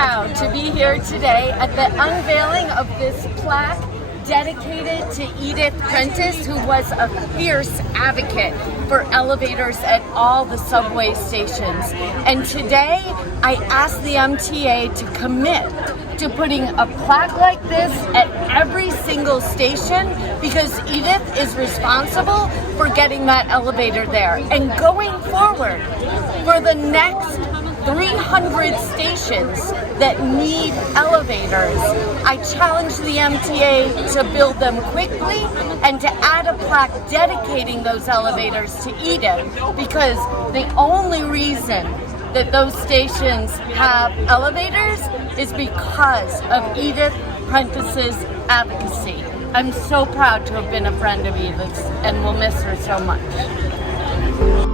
proud to be here today at the unveiling of this plaque dedicated to Edith Prentice, who was a fierce advocate for elevators at all the subway stations. And today, I asked the MTA to commit to putting a plaque like this at every single station, because Edith is responsible for getting that elevator there. And going forward, for the next 300 stations that need elevators, I challenge the MTA to build them quickly and to add a plaque dedicating those elevators to Edith, because the only reason that those stations have elevators is because of Edith Prentice's advocacy. I'm so proud to have been a friend of Edith's, and we'll miss her so much.